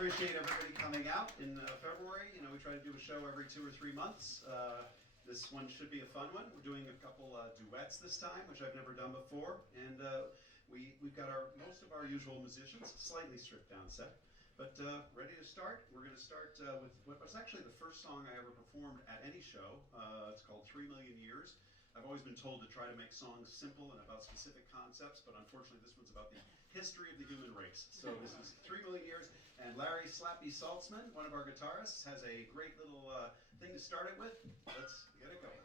appreciate everybody coming out in February. You know, we try to do a show every 2 or 3 months. This one should be a fun one. We're doing a couple duets this time, which I've never done before. And we've got most of our usual musicians, slightly stripped down set. But ready to start? We're going to start with what was actually the first song I ever performed at any show. It's called 3 Million Years. I've always been told to try to make songs simple and about specific concepts, but unfortunately this one's about the history of the human race. So this is 3 million years, and Larry Slappy Saltzman, one of our guitarists, has a great little thing to start it with. Let's get it going.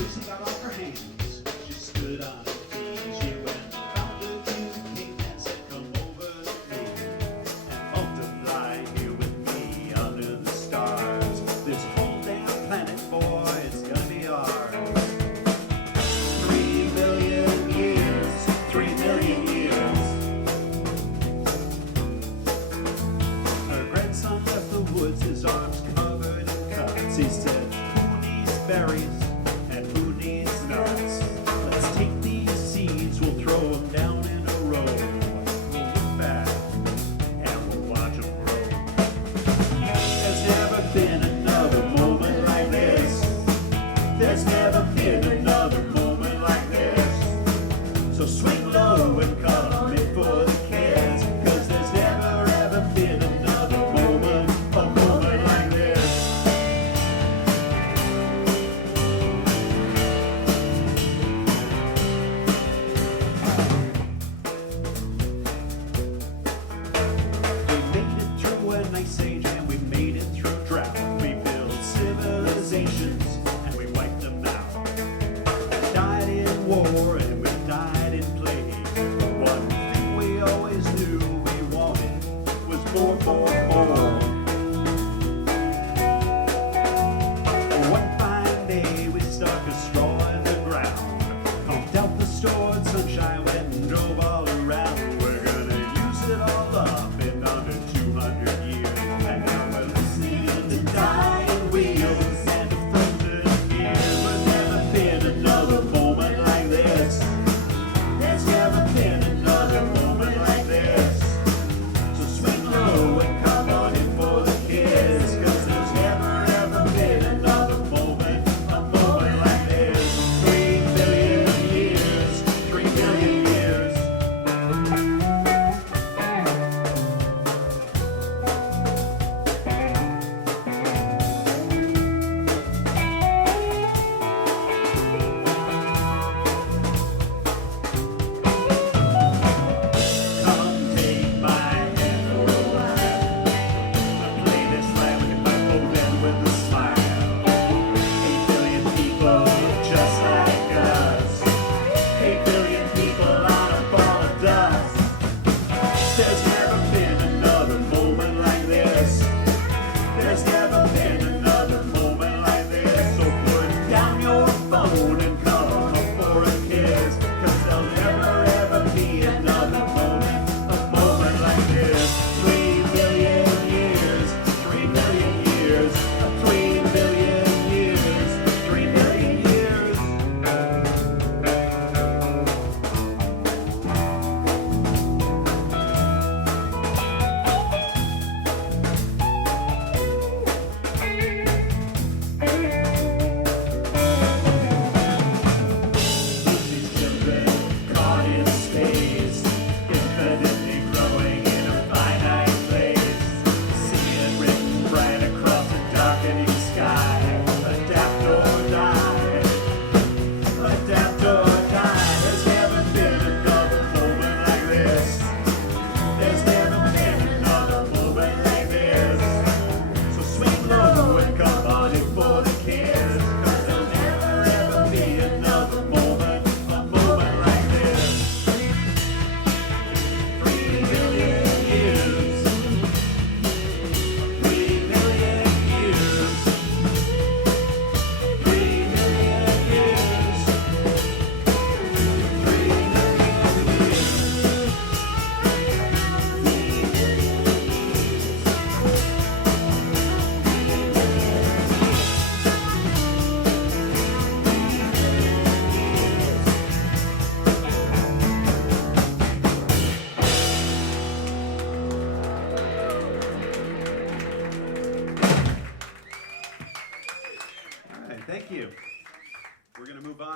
Lucy got off her hands, she stood on her feet, she went, found a Jew, came and said, come over to me, and multiply here with me under the stars. This whole damn planet, boy, it's gonna be ours. 3 million years, 3 million years. Her grandson left the woods, his arms covered in cuts. He said, who needs berries and who needs nuts? Let's take these seeds, we'll throw them down in a row. We'll look back and we'll watch them grow. There's never been another moment like this. There's never been another moment like this. So swing low and come in for the kids, 'cause there's never ever been another moment, a moment like this. We made it through an ice age and we made it through drought. We built civilizations and we wiped them out. We died in war and we died in plague. But one thing we always knew we wanted was more, more, more. One fine day we stuck a straw in the ground, pumped out the stored sunshine, went and drove all around. We're gonna use it all up in under 200 years, and now we're listening to dying wheels and to frozen gears. There's never been another moment like this. There's never been another moment like this. So swing low and come on in for the kids, 'cause there's never ever been another moment, a moment like this. 3 million years, 3 million years.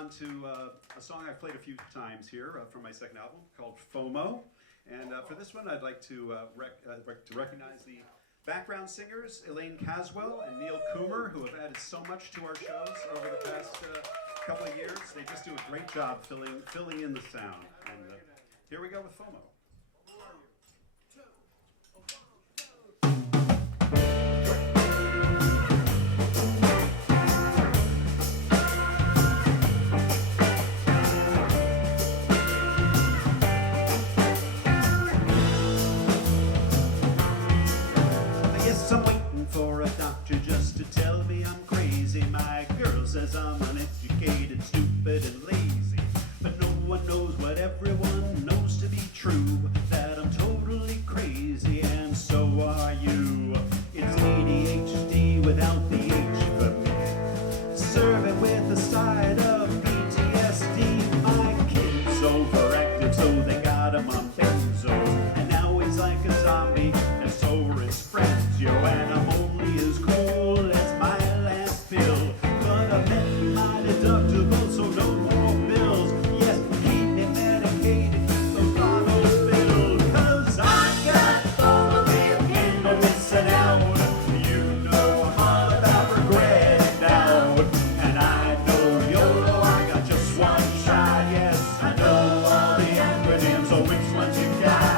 on to a song I've played a few times here from my second album called FOMO. And for this one, I'd like to recognize the background singers, Elaine Caswell and Neil Coomer, who have added so much to our shows over the past couple of years. They just do a great job filling in the sound. And here we go with FOMO. Just to tell me I'm crazy. My girl says I'm uneducated, stupid, and lazy. But no one knows what everyone knows to be true, that I'm totally crazy, and so are you. It's ADHD without the H for me. Serve it with a side of PTSD. My kid's overactive, so they got him on benzos. And now he's like a zombie, and so are his friends, yo. And I'm only as cool as my last bill. But I met my deductible, so no more bills. Yes, keep me medicated, keep those bottles filled. 'Cause I got FOMO and no missing out. You know I'm all about regret now. And I know YOLO, I got just one shot. Yes, I know all the acronyms, so which ones you got?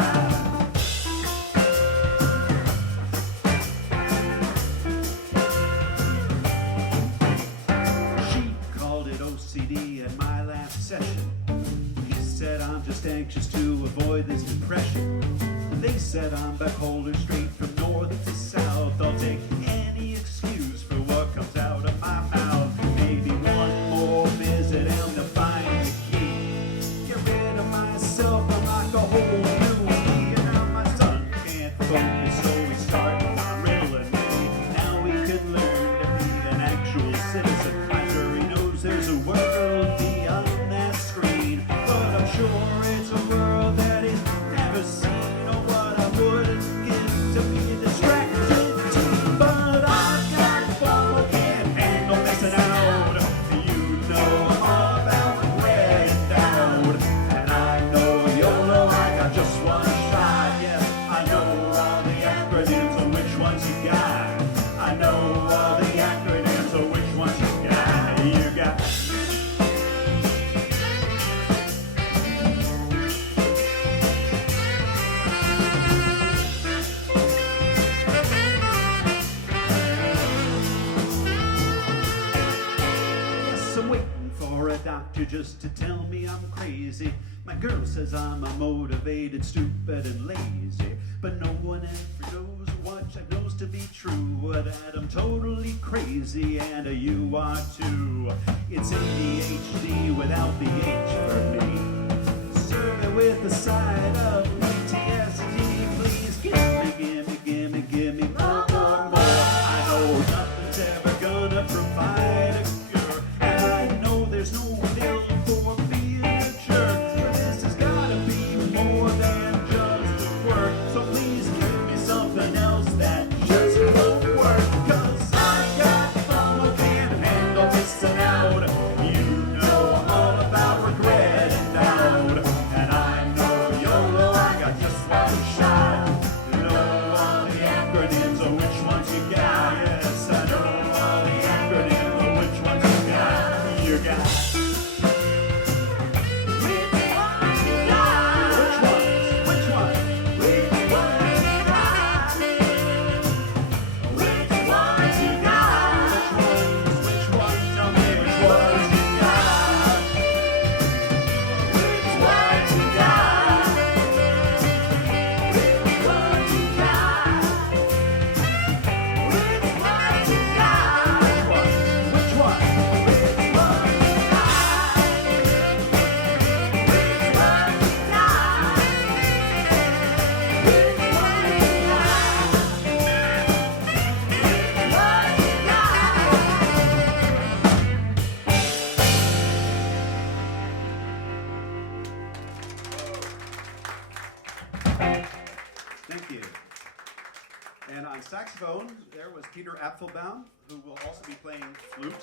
At my last session, he said I'm just anxious to avoid this depression. They said I'm bipolar straight from north to south. I'll take any excuse for what comes out of my mouth. Maybe one more visit and to find the key. Get rid of myself, I'm like a whole new me. And now my son can't focus, so he's starting drilling me. Now he can learn to be an actual citizen. I'm sure he knows there's a world beyond that screen, but I'm sure it's a world that he's never seen, or what I wouldn't give to be distracted too. But I've got FOMO, can't handle missing out. You know I'm all about regret and doubt. And I know YOLO, I got just one shot. Yes, I know all the acronyms of which ones you got. I know all the acronyms of which ones you got. You got. I'm waiting for a doctor just to tell me I'm crazy. My girl says I'm unmotivated, stupid, and lazy. But no one ever knows what I knows to be true, that I'm totally crazy, and you are too. It's ADHD without the H for me. Serve it with a side of PTSD. Please give me more. I know nothing's ever gonna provide a cure, and I know there's no pill for being a jerk. But this has gotta be more than just a quirk. So please give me something else that just won't work. 'Cause I got FOMO, can't handle missing out. You know I'm all about regret and doubt. And I know YOLO, I got just one shot. You know all the acronyms of which ones you got. Yes, I know all the acronyms of which ones you got. You got. Thank you. And on saxophone, there was Peter Apfelbaum, who will also be playing flute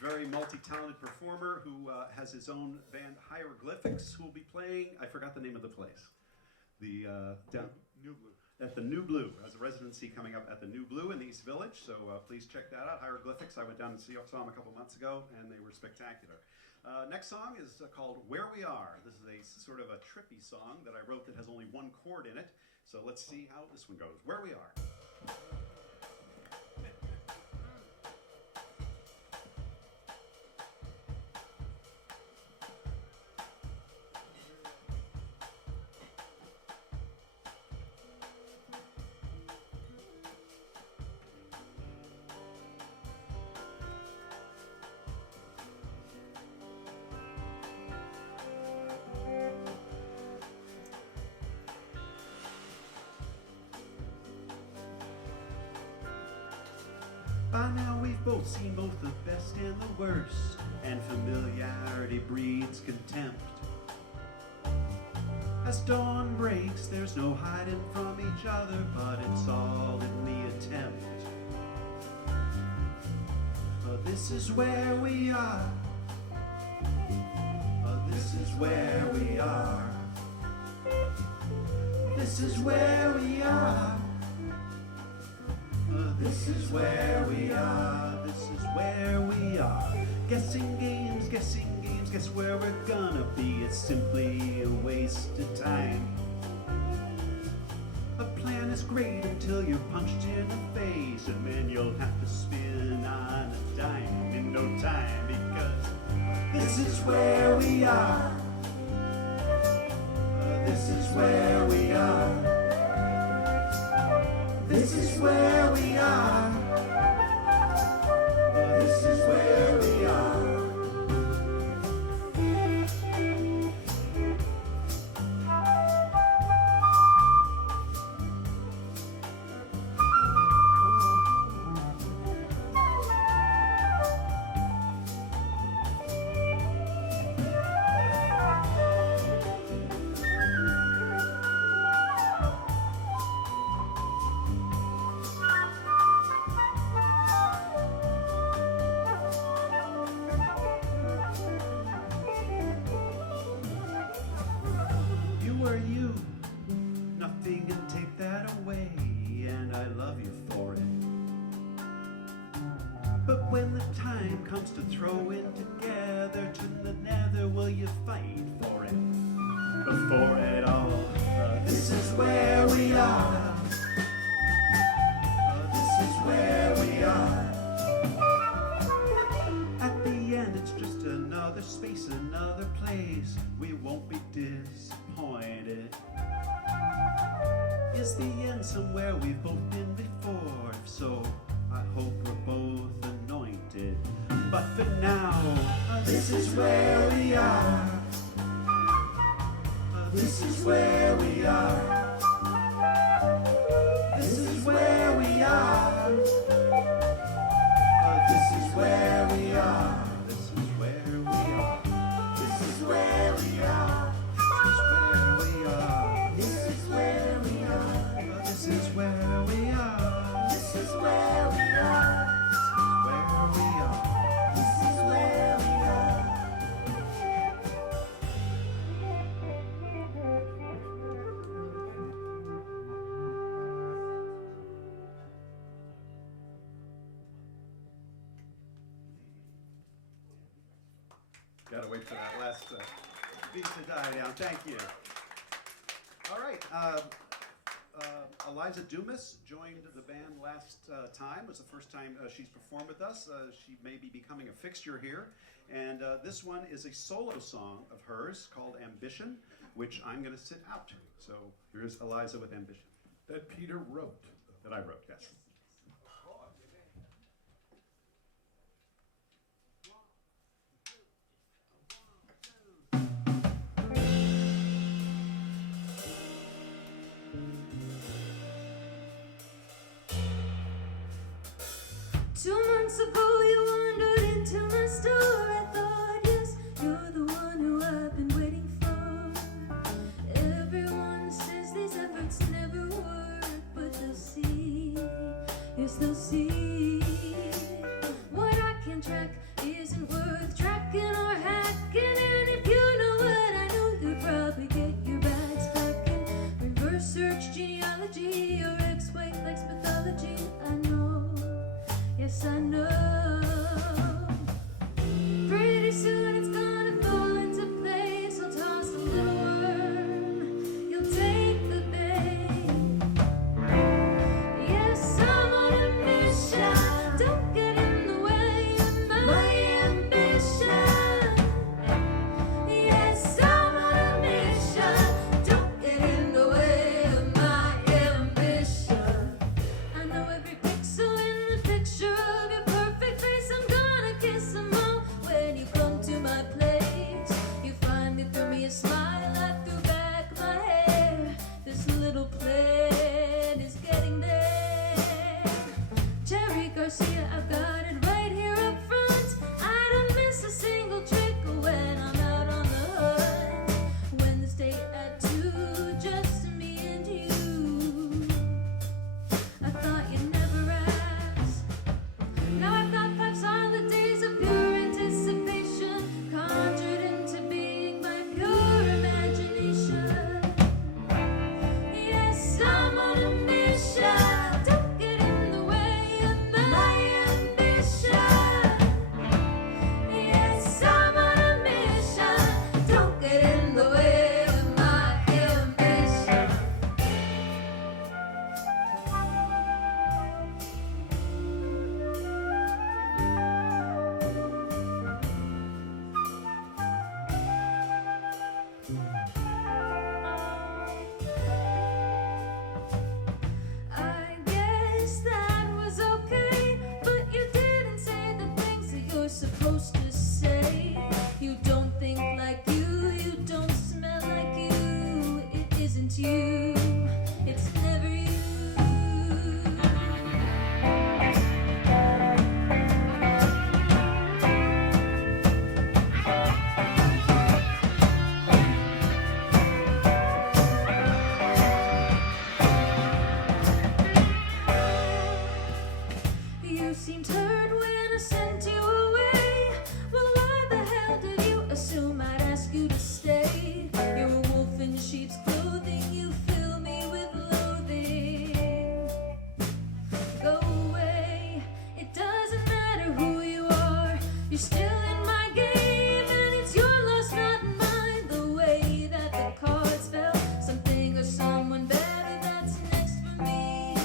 very multi-talented performer who has his own band Hieroglyphics, who will be playing, I forgot the name of the place. The down New Blue. at the New Blue. Has a residency coming up at the New Blue in the East Village, so please check that out. Hieroglyphics, I went down and saw them a couple months ago, and they were spectacular. Next song is called Where We Are. This is a sort of a trippy song that I wrote that has only one chord in it, so let's see how this one goes. Where We Are. By now we've both seen both the best and the worst, and familiarity breeds contempt. As dawn breaks, there's no hiding from each other, but it's all in the attempt. This is where we are. This is where we are. This is where we are. This is where we are, this is where we are. Guessing games, guess where we're gonna be. It's simply a waste of time. A plan is great until you're punched in the face, and man, you'll have to spin on a dime in no time, because this is where we are. This is where we are. This is where we are. This is where we are. You, nothing can take that away, and I love you for it. But when the time comes to throw in together to the nether, will you fight for it? Before it all, this is where we are. This is where we are. At the end, it's just another space, another place. We won't be disappointed. Is the end somewhere we've both been before? If so, I hope we're both anointed. But for now, this is where we are. This is where we are. This is where we are. This is where we are. This is where we are. This is where we are. This is where we are. This is where we are. This is where we are. This is where we are. Gotta wait for that last beat to die down. Thank you. All right. Eliza Dumas joined the band last time. It was the first time she's performed with us. She may be becoming a fixture here. And this one is a solo song of hers called Ambition, which I'm going to sit out. So here's Eliza with Ambition. That Peter wrote. That I wrote, yes. Two months ago you wandered into my store. I thought, yes, you're the one who I've been waiting for. Everyone says these efforts never work, but they'll see, yes they'll see what I can on track isn't worth tracking or hacking. And if you know what I know, you'd probably get your bags packing. Reverse search genealogy or X-Wake likes pathology. I know, yes I know. Pretty soon it's gonna fall into place. I'll toss a little worm, you'll take the bait. Yes, I'm on a mission. Don't get in the way of my ambition. Yes, I'm on a mission. Don't get in the way of my ambition. I know every pixel in the picture of your perfect face. I'm gonna kiss them all when you come to my place. You finally threw me a smile, I threw back my hair. This little plan is getting there. Jerry Garcia, I've got it right here up front. I don't miss a single trick when I'm out on the hunt. Wednesday at 2, just me and you. I thought you'd never ask. Now I've got 5 solid days of pure anticipation, conjured into being by pure imagination. Yes, I'm on a mission. Don't get in the way of my ambition. Yes, I'm on a mission. Don't get in the way of my ambition. I guess that was okay, but you didn't say the things that you're supposed to say. You don't think like you don't smell like you. It isn't you, it's never you. You seemed hurt when I sent you away. Well, why the hell did you assume I'd ask you to stay? You're a wolf in sheep's clothing, you fill me with loathing. Go away, it doesn't matter who you are. You're still in my game, and it's your loss, not mine. The way that the cards fell, something or someone better that's next for me.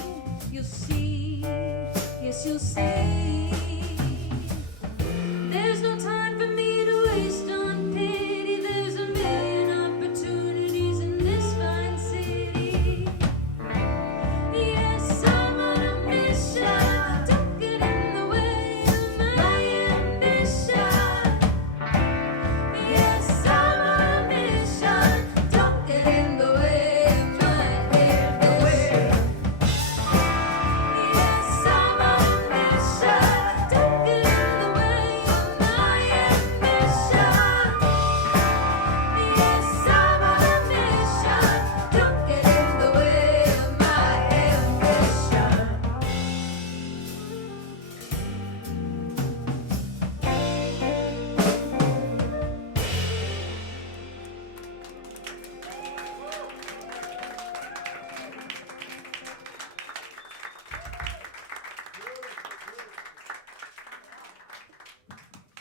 You'll see, yes, you'll see. There's no time for me to waste on pity. There's a million opportunities in this fine city. Yes, I'm on a mission. Don't get in the way of my ambition. Yes, I'm on a mission. Don't get in the way of my ambition. Yes, I'm on a mission. Don't get in the way of my ambition. Yes, I'm on a mission. Don't get in the way of my ambition.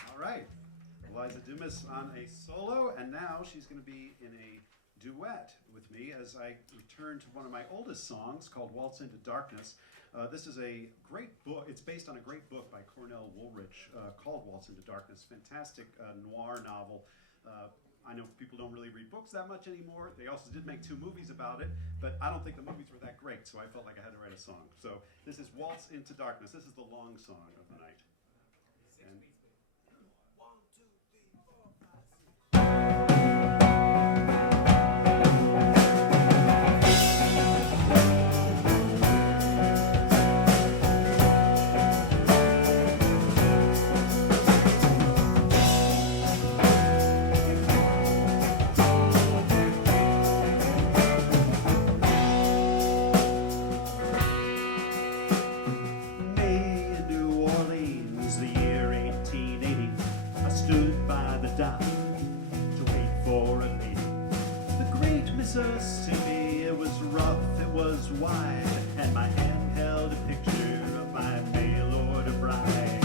All right, Eliza Dumas on a solo, and now she's going to be in a duet with me as I return to one of my oldest songs called Waltz into Darkness. This is a great book. It's based on a great book by Cornell Woolrich called Waltz into Darkness. Fantastic noir novel. I know people don't really read books that much anymore. They also did make 2 movies about it, but I don't think the movies were that great, so I felt like I had to write a song. So this is Waltz into Darkness. This is the long song of the night. And May in New Orleans, the year 18 wide, and my hand held a picture of my mail-order bride.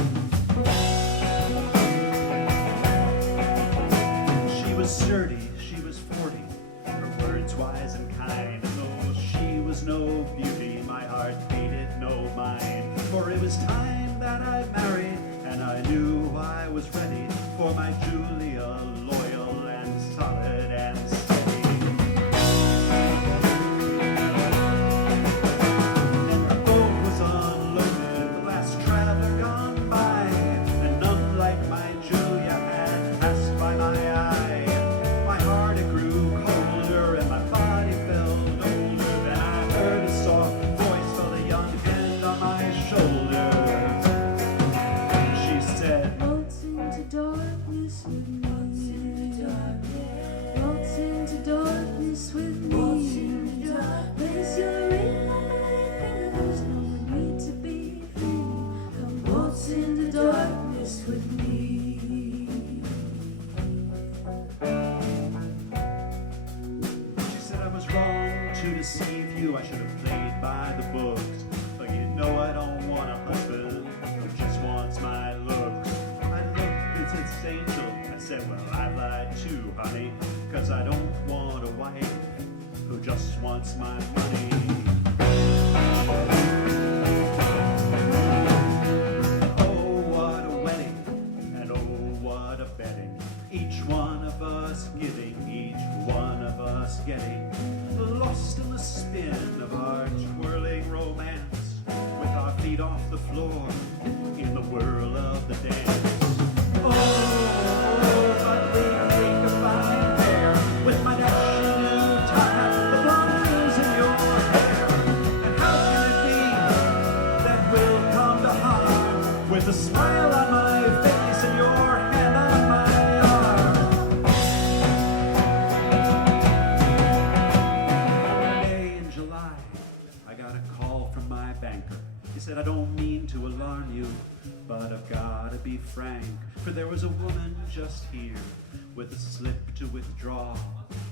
She was sturdy, she was 40, her words wise and kind. Though she was no beauty, my heart paid it no mind. For it was time that I married, and I knew I was ready for my Julia, loyal and solid and steady. Then the boat was unloaded, the last traveler gone by, and none like my Julia had passed by my eye. My heart it grew colder, and my body felt older. Then I heard a soft voice felt a young hand on my shoulder. She said, Waltz into darkness with me. Waltz into darkness with me. Place your ring on my finger. There's no need to be free. Come waltz into darkness with me. she said I was wrong to deceive you. I should have played by the books. But you know I don't want a husband who just wants my looks. I looked and said, Angel. I said, well, I lied too, honey, 'cause I don't want a wife who just wants my money. Oh, what a wedding, and oh, what a betting. Each one of us giving, each one of us getting lost in the spin of our twirling romance, with our feet off the floor in the whirl of the dance. Oh, but we make a fine pair, with my dashing new tie, the blondes in your hair. And how can it be that we'll come to harm, with a smile on my face and your hand on my arm? One day in July, I got a call from my banker. He said, I don't mean to alarm you, but I've gotta be frank. For there was a woman just here with a slip to withdraw,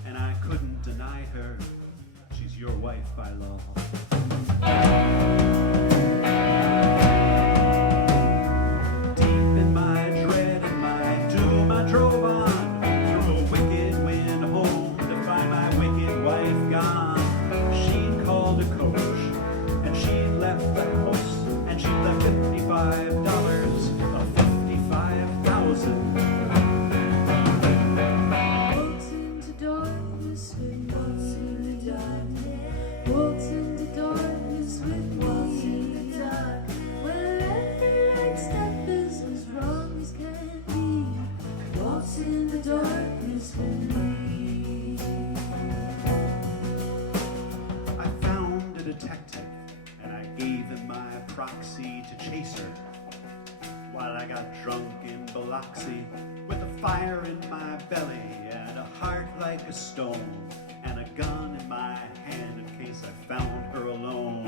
and I couldn't deny her. She's your wife by law. Deep in my dread and my doom, I drove on through a wicked wind home to find my wicked wife gone. She'd called a coach, and she'd left the house, and she'd left $55 of 55,000. Waltz into darkness with me. Waltz into darkness with me. Where every right step is as wrong as can be. Waltz into darkness with me. I found a detective, and I gave him my proxy to chase her, while I got drunk in Biloxi, with a fire in my belly and a heart like a stone, and a gun in my hand in case I found her alone.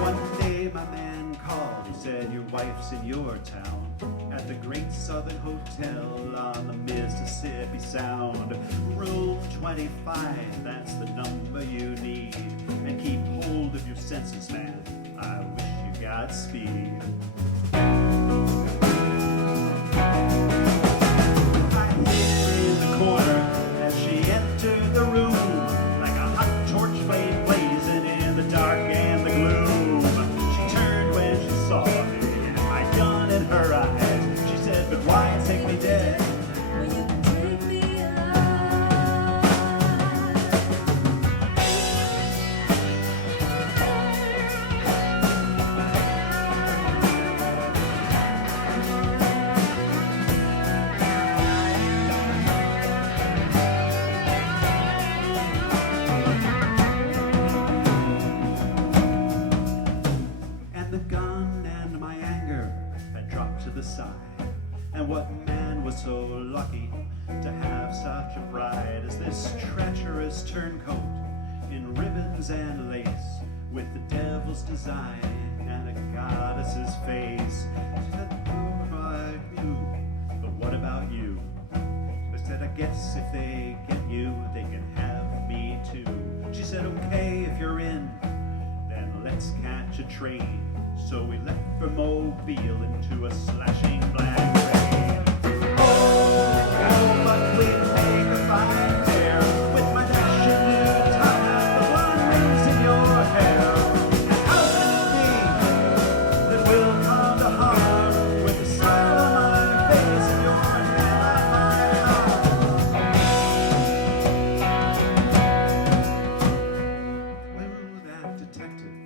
One day my man called, he said, your wife's in your town, at the Great Southern Hotel on the Mississippi Sound. Room 25, that's the number you need. And keep hold of your senses, man, I wish you Godspeed. I hit her in the corner as she entered the room, like a hot torch flame blazing in the dark and the gloom. She turned when she saw me and my gun in her eyes. She said, but why take me dead? Well, you can take me alive. And the gun and my anger had dropped to the side. And what man was so lucky to have such a bride as this treacherous turncoat in ribbons and lace, with the devil's design and a goddess's face? She said, oh, I knew, but what about you? There's said, I guess if they get you, they can have me too. She said, okay, if you're in, then let's catch a train. So we left for Mobile into a slashing black rain. Oh, but we'd make a fine pair with my dashing new tie, the blonde rings in your hair. And how can it be that we'll come to harm with the smile on my face and your hand on my arm? Well, that detective,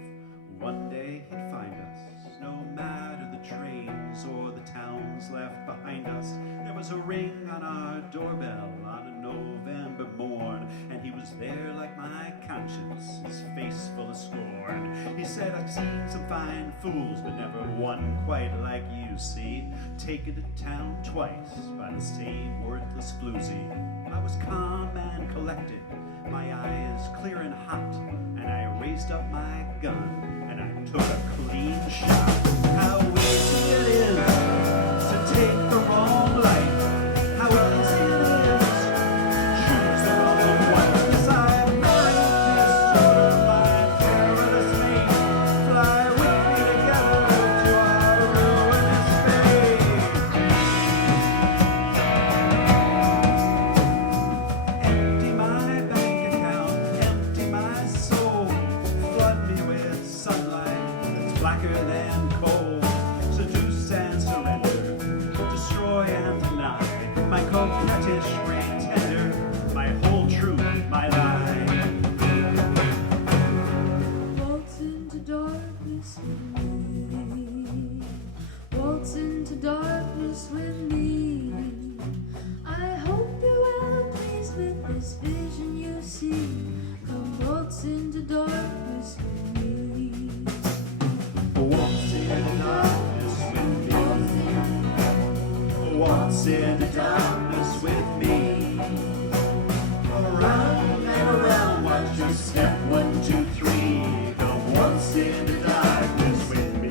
one day he'd find us, no matter the trains or the towns left behind us. There was a ring on our doorbell on a November morn, and he was there like my conscience, his face full of scorn. He said, I've seen some fine fools, but never one quite like you, see, taken to town twice by the same worthless floozy. I was calm and collected, my eyes clear and hot, and I raised up my gun, and I took a clean shot. How easy it is to take the wrong life. How easy it is to choose the wrong one. Yes, I'm going to sort my perilous mate. Fly with me together to our ruinous fate. Empty my bank account, empty my soul. Flood me with sunlight that's blacker than coal. Seduce and surrender, destroy and deny. My coquettish pretender, my whole truth, my lie. Waltz into darkness with me. Waltz into darkness with me. I hope you're well pleased with this vision you see. Come waltz into darkness with me. Waltz in darkness with me. Waltz in darkness with me. Around and around, watch your step, 1, 2, 3. Come waltz in darkness with me.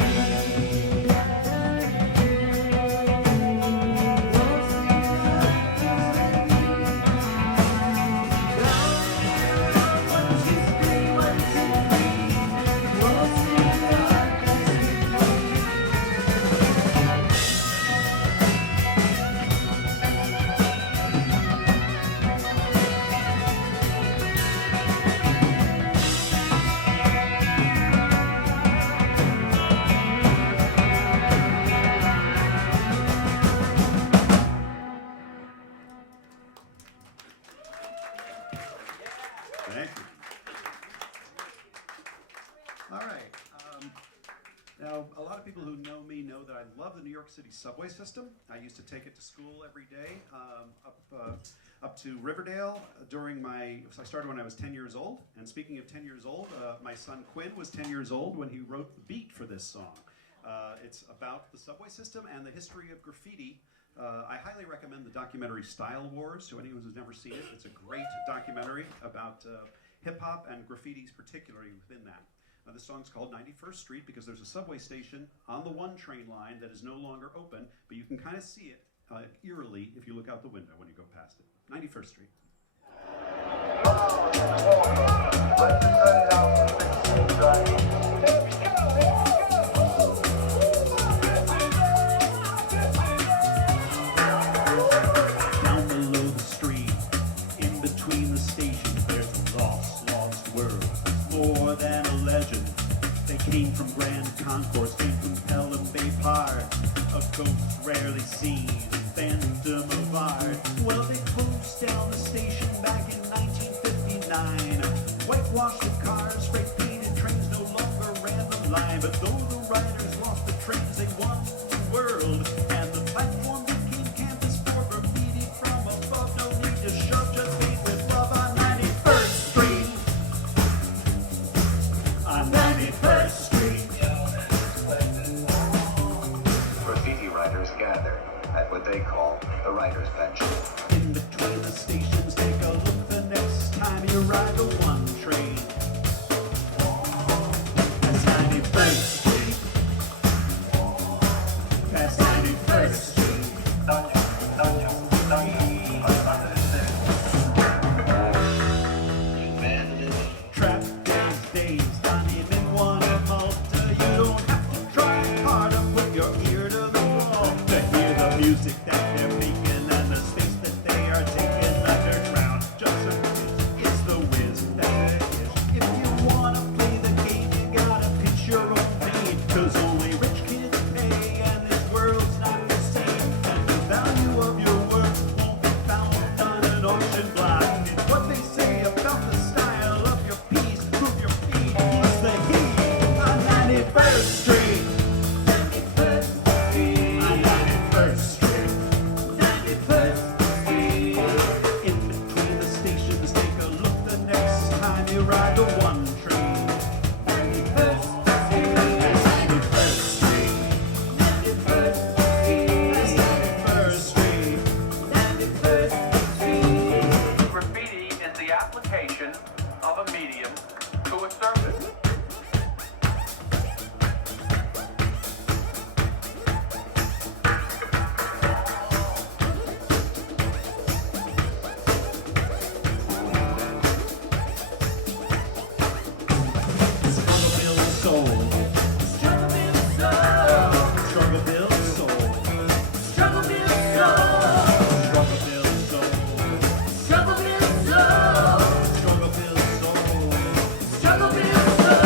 Thank you. All right. Now, a lot of people who know me know that I love the New York City subway system. I used to take it to school every day up to Riverdale I started when I was 10 years old. And speaking of 10 years old, my son Quinn was 10 years old when he wrote the beat for this song. It's about the subway system and the history of graffiti. I highly recommend the documentary Style Wars to anyone who's never seen it. It's a great documentary about hip-hop and graffitis, particularly within that. This song's called 91st Street because there's a subway station on the 1 train line that is no longer open, but you can kind of see it eerily if you look out the window when you go past it. 91st Street. Down below the street, in between the stations, there's a lost world. More than a legend. They came from Grand Concourse, came from Pelham Bay Park. A ghost rarely seen, phantom of art. Well, they closed down the station back in 1959. Whitewashed the cars, freight painted trains no longer ran the line. But though the riders lost the trains, they won the world. And the platform became campus for graffiti from above. No need to shove, just lead with love on 91st Street. On 91st Street. Graffiti writers gather at what they call the writer's bench. In between the stations, take a look the next time you ride the 1 train. That's 91st Street. That's 91st Street. ride the one train. 91st Street. 91st Street. 91st Street. Graffiti is the application of a medium to a surface. Struggle Bill's soul. Struggle Bill's soul. Struggle Bill's soul. Struggle Bill's soul. Struggle Bill's soul. Struggle Bill's soul. Struggle Bill's soul. Struggle Bill's soul.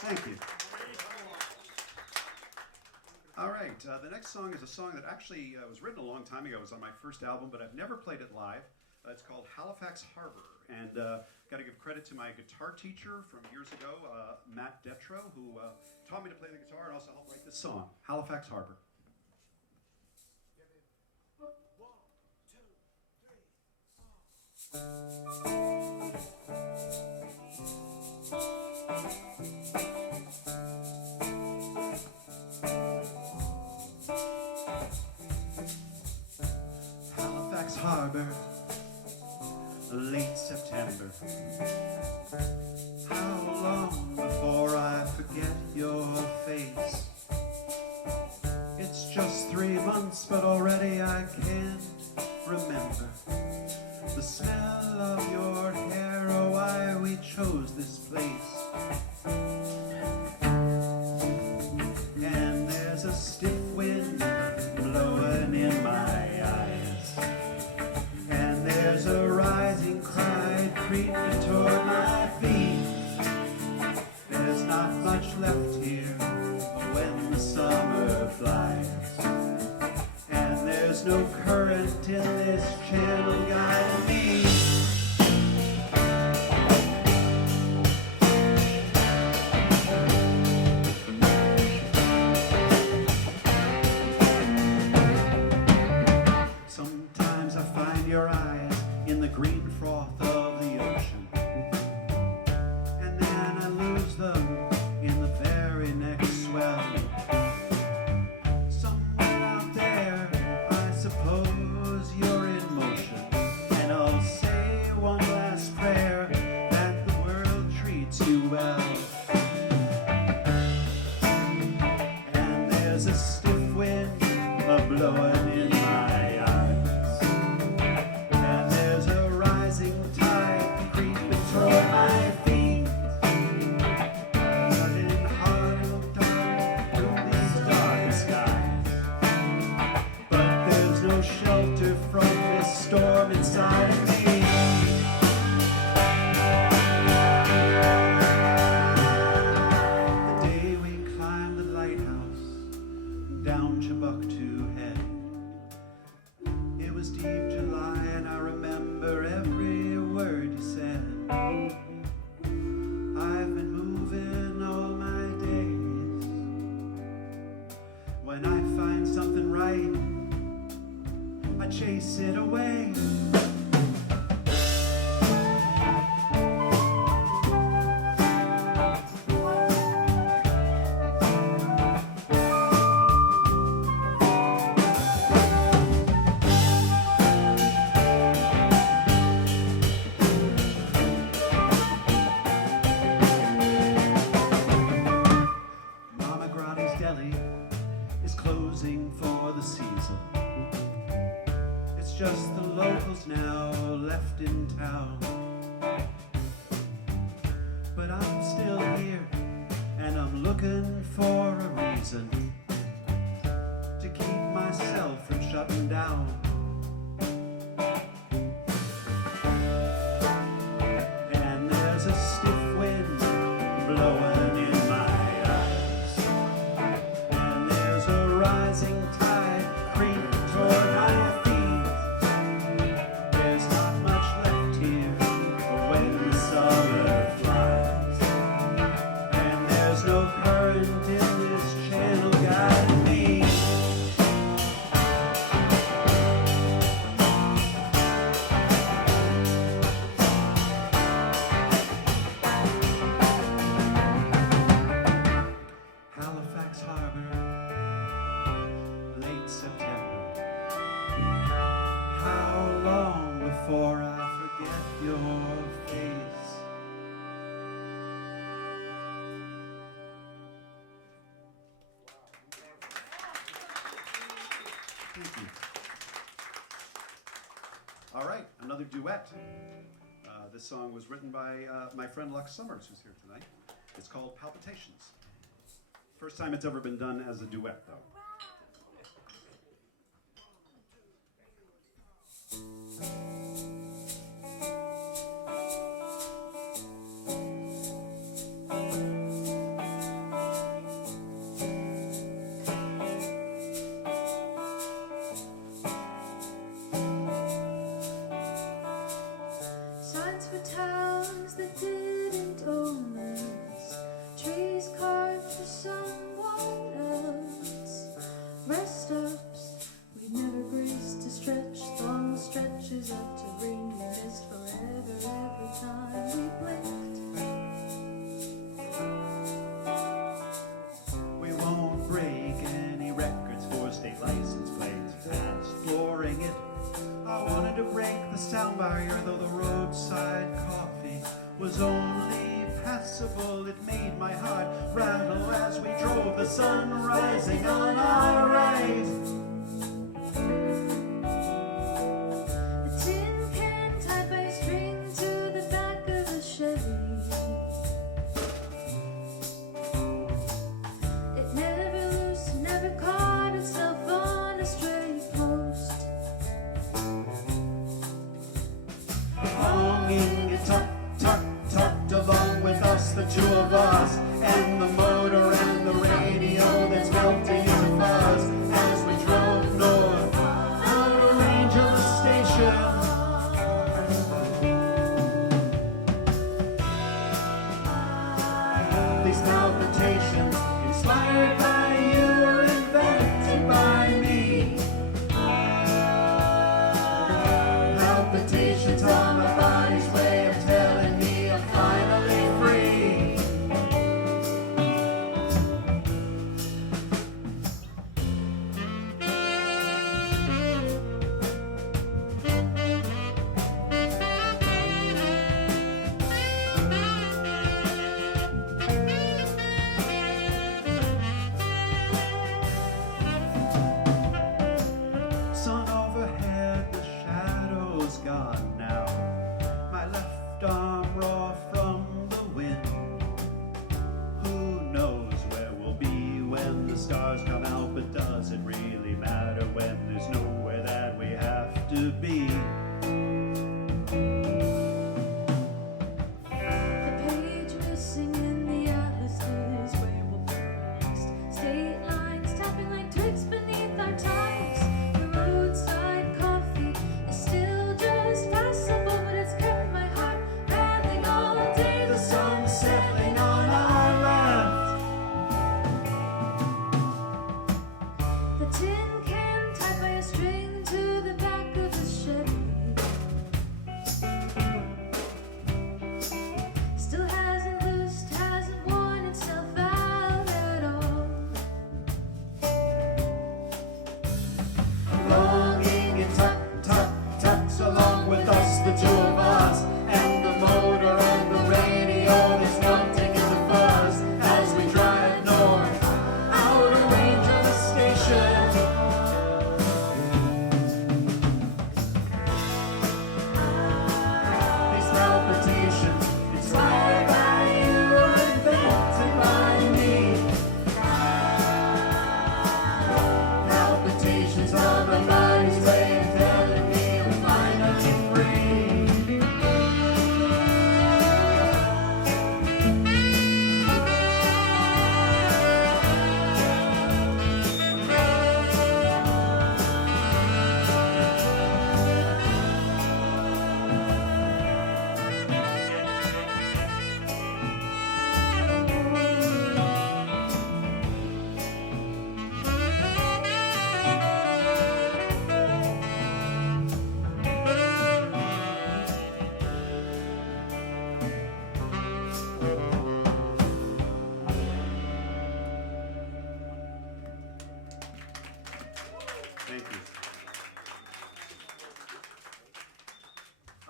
Thank you. All right, the next song is a song that actually was written a long time ago. It was on my first album, but I've never played it live. It's called Halifax Harbor, and got to give credit to my guitar teacher from years ago, Matt Detro, who taught me to play the guitar and also helped write this song, Halifax Harbor. Halifax Harbor, late September. How long before I forget your face? It's just 3 months, but already I can't remember the smell of your hair or why we chose this place. And there's a stiff wind blowing in my eyes, and there's a rising cry creeping toward my feet. There's not much left here when the summer flies, and there's no current in this channel guiding me. Sometimes I find your eyes in the green froth of the ocean, and then I lose them in the very next swell. Somewhere out there, I suppose you're in motion, and I'll say one last prayer that the world treats you well. And there's a stiff wind a-blowing in my eyes, and there's a rising tide creeping toward my feet. Running hard and dark through these starry skies, but there's no shelter from this storm inside of me. The day we climbed the lighthouse down Chibuktu Head, it was deep July, and I remember every word you said. I've been moving all my days. When I find something right, I chase it away. Mama Grotti's Deli is closing for the season. It's just the locals now left in town. But I'm still here, and I'm looking for a reason to keep myself from shutting down. And there's a stiff wind blowing in my eyes, and there's a rising tide creeping toward my feet. There's not much left here when the summer flies, and there's no current in this channel guiding me. All right, another duet. This song was written by my friend Lux Summers, who's here tonight. It's called Palpitations. First time it's ever been done as a duet, though. Signs for towns that didn't own us, trees carved for someone else, rest stops we'd never graced to stretch long stretches up to ring we missed forever every time we blinked. We won't break any records for state license plates past flooring it. I wanted to break the sound barrier, though the roadside coffee was only passable. It made my heart rattle as we drove, the sun rising on our right. A tin can tied by a string to the back of a Chevy. It never loose, never caught itself on a stray post. Longing it tucked along with us, the two of us, and the motor and the radio that's melting into fuzz as we drove north.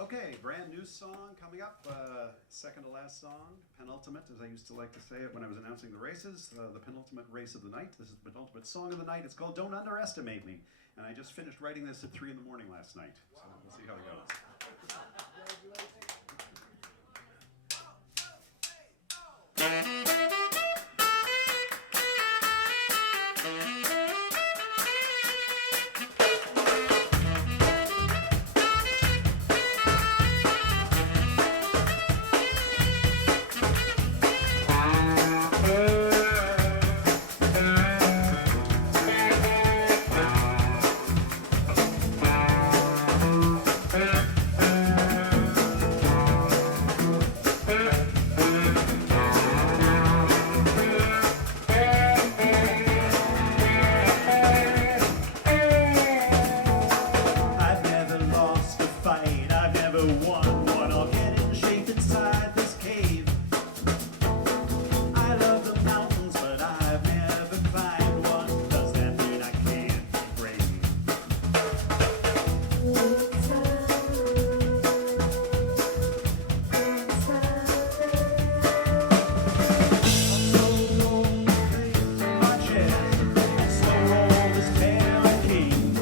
Okay, brand new song coming up. Second to last song, penultimate, as I used to like to say it when I was announcing the races. The penultimate race of the night. This is the penultimate song of the night. It's called "Don't Underestimate Me," and I just finished writing this at 3 in the morning last night. So we'll see how it goes. I've never lost a fight, I've never won one. I'll get in shape inside this cave. I love the mountains, but I've never climbed one. Does that mean I can't be brave? My chest, and slow roll this pair of keys.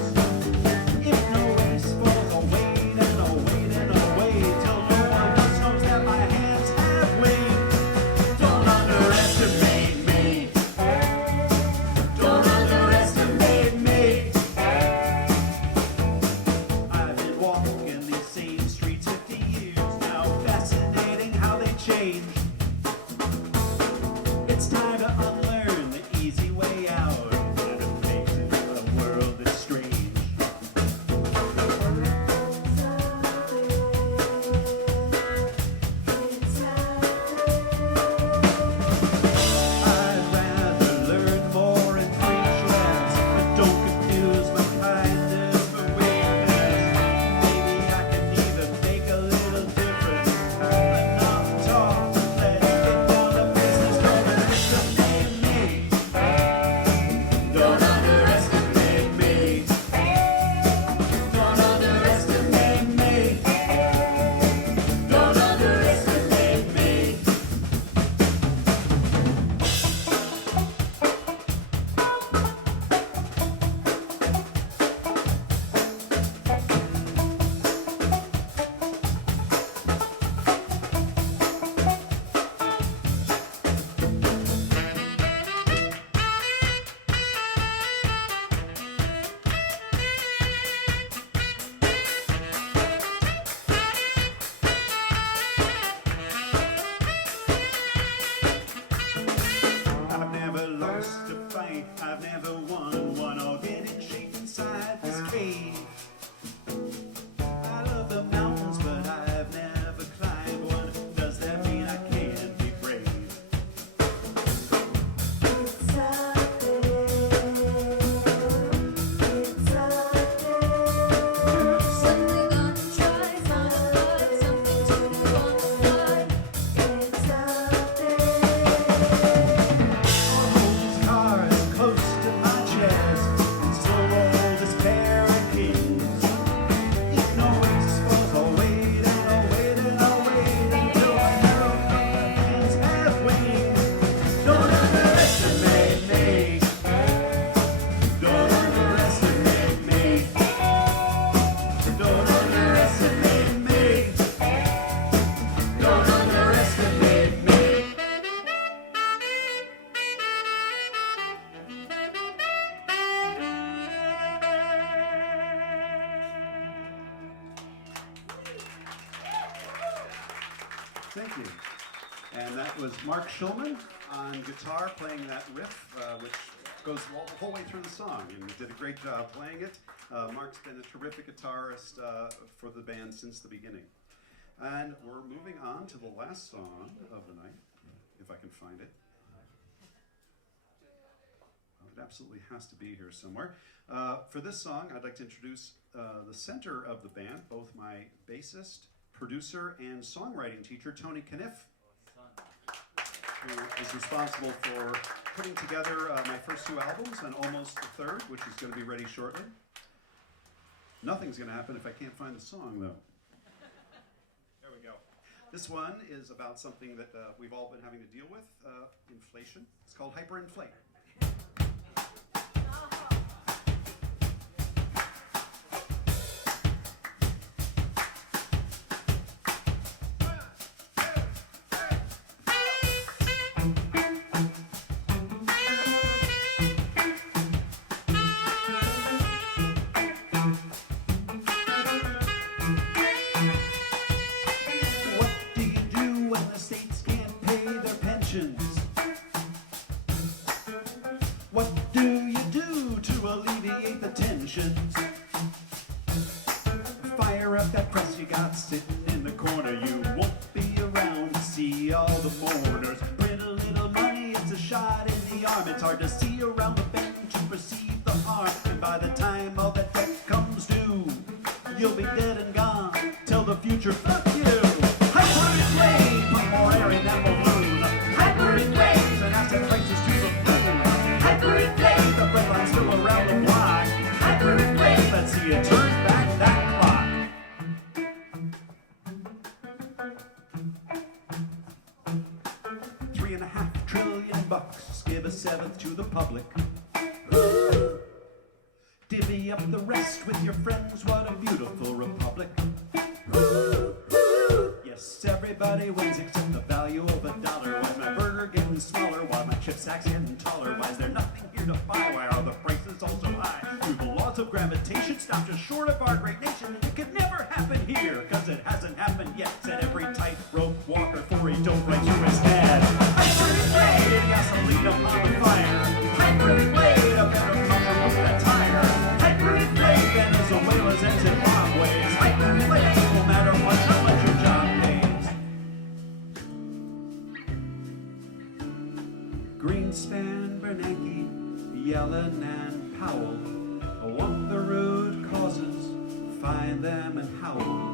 If no race falls, I'll wait and I'll wait and I'll wait till no one else knows that my hands have weight. Don't underestimate me. Don't underestimate me. I've been walking these same streets 50 years now. Fascinating how they change. It's time to unlearn the easy way out and to face it, a world that's strange. I'd rather learn more and preach less, but don't confuse my kind of awareness. Maybe I can even make a little difference. Enough talk, let's get down to business. Don't underestimate me. Don't underestimate me. Don't underestimate me. Don't underestimate me. I've never lost a fight, I've never won one. I'll get in shape inside this cave. I love the mountains, but I've never climbed one. Does that mean I can't be brave? Something on the try, not a fight, something to do on the fly. It's out there. Holds cards close to my chest, and still roll this pair of keys. If no race falls, I'll wait and I'll wait and I'll wait until I know my hands have wings. Don't underestimate me. Don't underestimate me. Don't underestimate me. Don't underestimate me. Thank you. And that was Mark Schulman on guitar playing that riff, which goes the whole way through the song, and he did a great job playing it. Mark's been a terrific guitarist for the band since the beginning. And we're moving on to the last song of the night, if I can find it. Well, it absolutely has to be here somewhere. For this song, I'd like to introduce the center of the band, both my bassist, producer, and songwriting teacher, Tony Caniff, who is responsible for putting together my first two albums and almost the third, which is going to be ready shortly. Nothing's going to happen if I can't find the song, though. This one is about something that we've all been having to deal with, inflation. It's called Hyperinflate. What do you do to alleviate the tensions? Fire up that press you got sitting in the corner. You won't be around to see all the mourners. Print a little money, it's a shot in the arm. It's hard to see around the bend to perceive the harm. And by the time all that debt comes due, you'll be dead and gone till the future. Fuck you! Hyperinflate, put more air in that balloon. Hyperinflate, and asset prices to the moon. Hyperinflate, the bread line's still around the block. Hyperinflate, let's see you turn back that clock. $3.5 trillion, give a seventh to the public. Woo! Divvy up the rest with your friends, what a beautiful republic. Woo! Woo! Yes, everybody wins except the value of $1. Why's my burger getting smaller while my chip sack's getting taller? Why is there nothing here to buy? Why are the prices all so high? Do the laws of gravitation stop just short of our great nation? It could never happen here, cause it hasn't happened yet. Said every tightrope walker for he don't right to his head. Hyperinflate, gasoline upon the fire. Hyperinflate, a better culture with that tire. Hyperinflate, Venezuela's and Zimbabwe's. Hyperinflate, no matter what, how much your job pays. Greenspan, Bernanke, Yellen, and Powell want the root causes, find them and howl.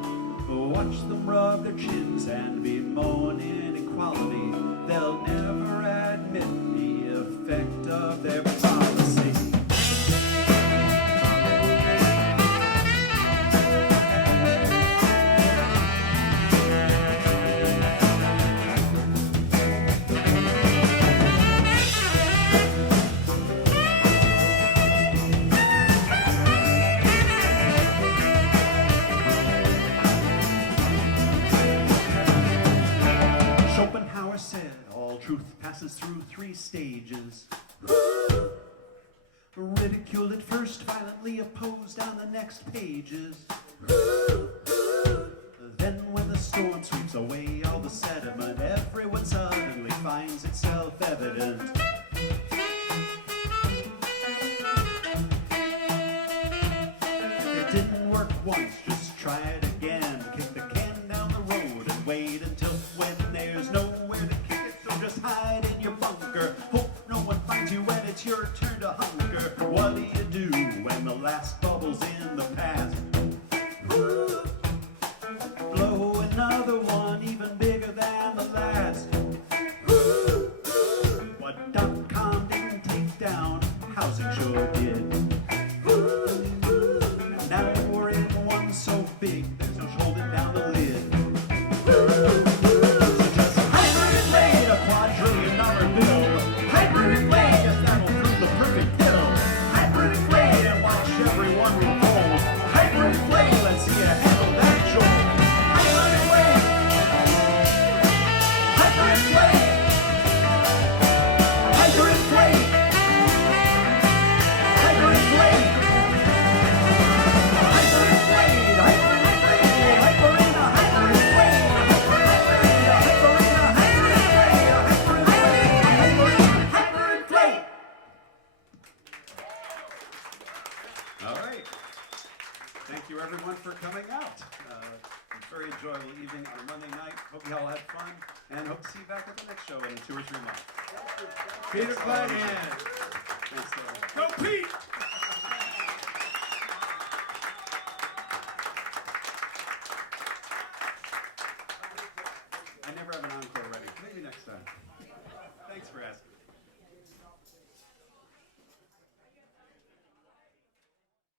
Watch them rub their chins and bemoan inequality. They'll never admit the effect of their policy. Schopenhauer said all truth passes through 3 stages. Ridiculed at first, violently opposed on the next pages. Then when the storm sweeps away all the sediment, everyone suddenly finds it self-evident. It didn't work once, just try it again. Kick the can down the road and wait until when there's nowhere to kick it, so just hide in your bunker. Hope no one finds you when it's your turn to hunker. What do you do when the last bubble's in the past? Woo! Blow another one even bigger than the last. Woo! What .com didn't take down, housing sure did. Woo! Now we're in one so big, there's no holding down the lid. Woo! So just hyperinflate a $quadrillion bill. Hyperinflate, yes, that'll prove the perfect pill. Hyperinflate and watch everyone revolt. Hyperinflate, let's see you handle that jolt. Hyperinflate! Hyperinflate! Hyperinflate! Hyperinflate! All right. Thank you, everyone, for coming out. Very enjoyable evening on a Monday night. Hope you all had fun, and hope to see you back at the next show in 2 or 3 months. Peter Kleinhans. Thanks, Dylan. Go Pete!